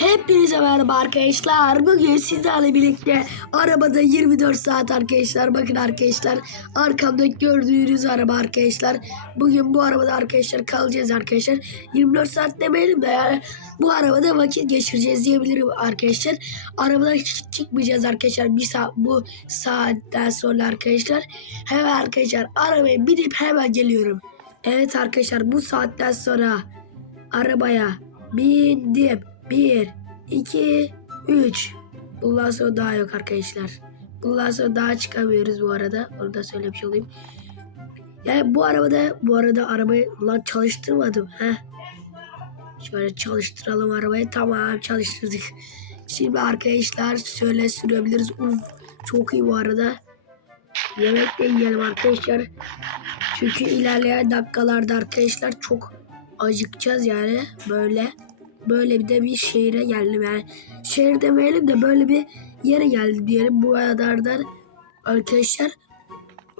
Hepinize merhaba arkadaşlar. Bugün sizlerle birlikte arabada 24 saat arkadaşlar. Bakın arkadaşlar arkamda gördüğünüz araba arkadaşlar. Bugün bu arabada arkadaşlar kalacağız arkadaşlar. 24 saat demeyelim de yani bu arabada vakit geçireceğiz diyebilirim arkadaşlar. Arabadan hiç çıkmayacağız arkadaşlar. Bir saat bu saatten sonra arkadaşlar. Hemen arkadaşlar arabaya binip hemen geliyorum. Evet arkadaşlar bu saatten sonra arabaya bindim. 1, 2, 3. Bundan sonra daha yok arkadaşlar. Bundan sonra daha çıkamıyoruz bu arada. Onu da söylemiş olayım. Yani bu arabada bu arada arabayı lan çalıştırmadım. Heh. Şöyle çalıştıralım arabayı. Tamam çalıştırdık. Şimdi arkadaşlar şöyle sürebiliriz. Uf, çok iyi bu arada. Yemek de yiyelim arkadaşlar. Çünkü ilerleyen dakikalarda arkadaşlar çok acıkacağız yani böyle böyle bir de bir şehire geldim yani şehir demeyelim de böyle bir yere geldi diyelim. Bu aralardan arkadaşlar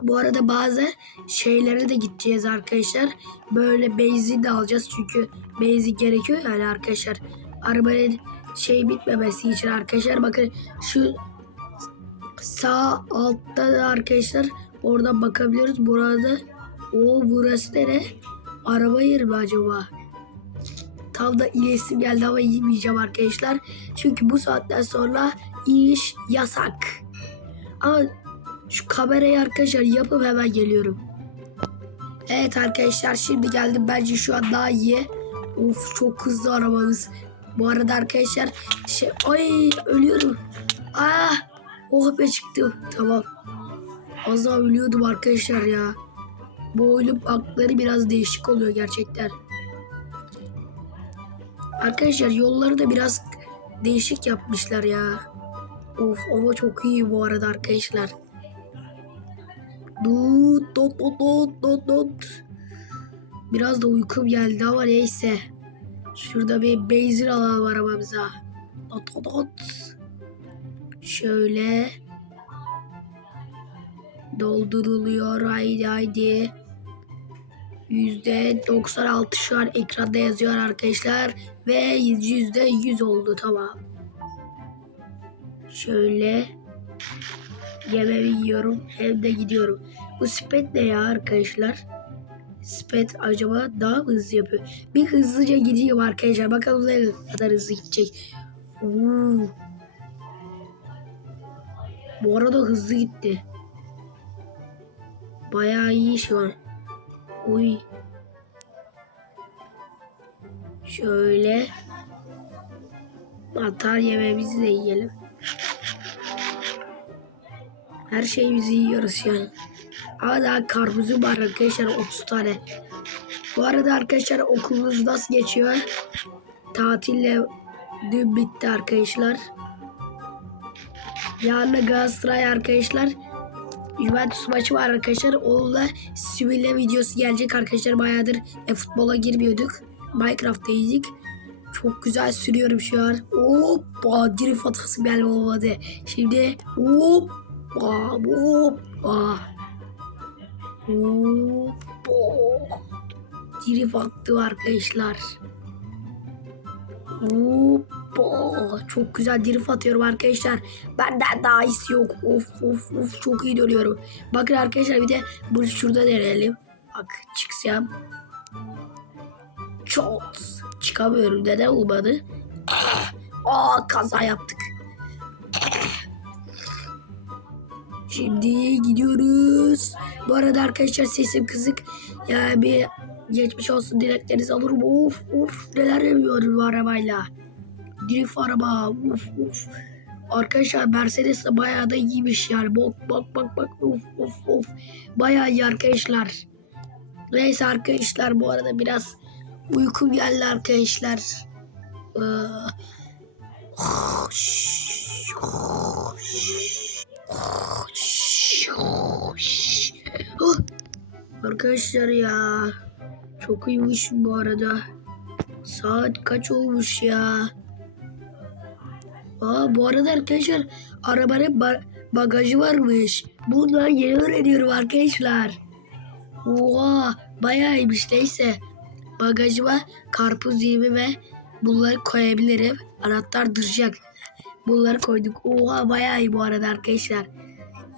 bu arada bazı şeylere de gideceğiz arkadaşlar. Böyle benzin de alacağız çünkü benzin gerekiyor. Yani arkadaşlar arabanın şey bitmemesi için arkadaşlar bakın şu sağ altta da arkadaşlar oradan bakabiliyoruz. Burada o burası nere? Araba yeri mi acaba Tam da inesim geldi ama yemeyeceğim arkadaşlar. Çünkü bu saatten sonra iş yasak. Ama şu kamerayı arkadaşlar yapıp hemen geliyorum. Evet arkadaşlar şimdi geldim. Bence şu an daha iyi. Of çok hızlı arabamız. Bu arada arkadaşlar şey ay ölüyorum. Ah oh be çıktım. Tamam. Az daha ölüyordum arkadaşlar ya. Bu oyunun akları biraz değişik oluyor gerçekten. Arkadaşlar yolları da biraz değişik yapmışlar ya. Of ama çok iyi bu arada arkadaşlar. Dut dut dut dut dut dut. Biraz da uykum geldi ama neyse. Şurada bir benzin alalım arabamıza. Dot dot dot. Şöyle. Dolduruluyor haydi haydi. %96 şu an ekranda yazıyor arkadaşlar. Ve %100 oldu tamam. Şöyle yemeği yiyorum hem de gidiyorum. Bu spet ne ya arkadaşlar? Spet acaba daha mı hızlı yapıyor? Bir hızlıca gidiyor arkadaşlar. Bakalım ne kadar hızlı gidecek. Oo. Bu arada hızlı gitti. Bayağı iyi şu an. Uy. Şöyle. Mantar yemeğimizi de yiyelim. Her şeyimizi yiyoruz an. Ama daha karpuzum var arkadaşlar 30 tane. Bu arada arkadaşlar okulunuz nasıl geçiyor? Tatille dün bitti arkadaşlar. Yarın Galatasaray arkadaşlar Juventus maçı var arkadaşlar. Onunla simüle videosu gelecek arkadaşlar. Bayağıdır e, futbola girmiyorduk. Minecraft'taydık. Çok güzel sürüyorum şu an. Hoppa drift atası belli olmadı. Şimdi hoppa hoppa hoppa drift attı arkadaşlar. Hoppa çok güzel drift atıyorum arkadaşlar. Benden daha iyisi yok. Of of of çok iyi dönüyorum. Bakın arkadaşlar bir de bu şurada deneyelim. Bak çıksam. Çok çıkamıyorum. Neden olmadı? Eh, Aa kaza yaptık. Eh. Şimdi gidiyoruz. Bu arada arkadaşlar sesim kızık. Yani bir geçmiş olsun dileklerinizi alırım. Of of neler yapıyorum bu arabayla. Drift araba. Uf uf. Arkadaşlar Mercedes de bayağı da iyiymiş yani. Bak bak bak bak. Of of of. Bayağı iyi arkadaşlar. Neyse arkadaşlar bu arada biraz uykum geldi arkadaşlar. Ee, Arkadaşlar ya. Çok uyumuşum bu arada. Saat kaç olmuş ya? Aa, bu arada arkadaşlar arabanın ba- bagajı varmış. Bundan yeni öğreniyorum arkadaşlar. Oha bayağı iyiymiş neyse. Bagajıma karpuz yemi ve bunları koyabilirim. Anahtar duracak. Bunları koyduk. Oha bayağı iyi bu arada arkadaşlar.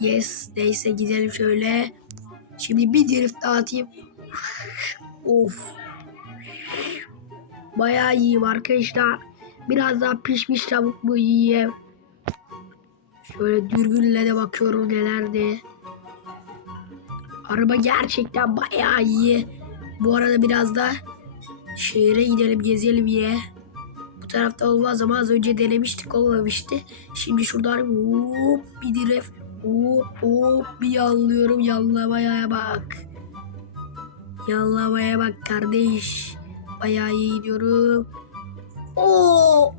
Yes. Neyse gidelim şöyle. Şimdi bir drift daha atayım. Of. Bayağı iyiyim arkadaşlar. Biraz daha pişmiş tavuk bu iyiye. Şöyle dürbünle de bakıyorum nelerdi. Araba gerçekten bayağı iyi. Bu arada biraz da şehre gidelim gezelim ye. Bu tarafta olmaz ama az önce denemiştik olmamıştı. Şimdi şuradan hop bir diref hop hop bir yanlıyorum yanlamaya bak. Yanlamaya bak kardeş. Bayağı iyi gidiyorum. Oo!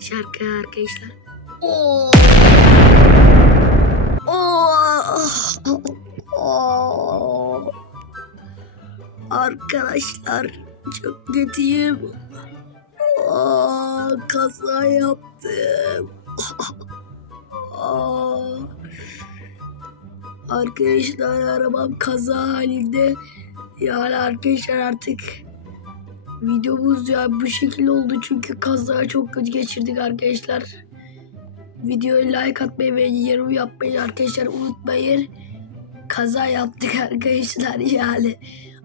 Şarkı arkadaşlar. Oo! Oo! Oo! Arkadaşlar çok kötüyüm. Aa, kaza yaptım. Aa. Arkadaşlar arabam kaza halinde. Yani arkadaşlar artık videomuz ya bu şekilde oldu çünkü kaza çok kötü geçirdik arkadaşlar. Videoya like atmayı ve yorum yapmayı arkadaşlar unutmayın. Kaza yaptık arkadaşlar yani.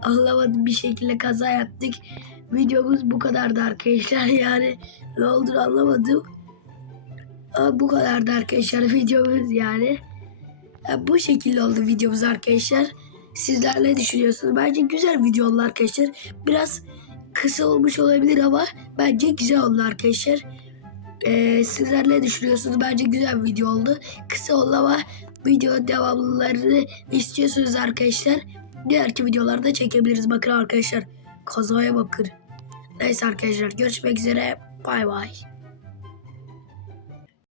Anlamadım bir şekilde kaza yaptık. Videomuz bu kadardı arkadaşlar yani. Ne olduğunu anlamadım. Ama bu kadardı arkadaşlar videomuz yani. Ya bu şekilde oldu videomuz arkadaşlar. Sizler ne düşünüyorsunuz? Bence güzel video oldu arkadaşlar. Biraz kısa olmuş olabilir ama bence güzel oldu arkadaşlar. Ee, sizler ne düşünüyorsunuz? Bence güzel bir video oldu. Kısa oldu ama video devamlılarını istiyorsunuz arkadaşlar. Diğerki videolarda çekebiliriz. Bakın arkadaşlar kazaya bakın. Neyse arkadaşlar görüşmek üzere. Bay bay.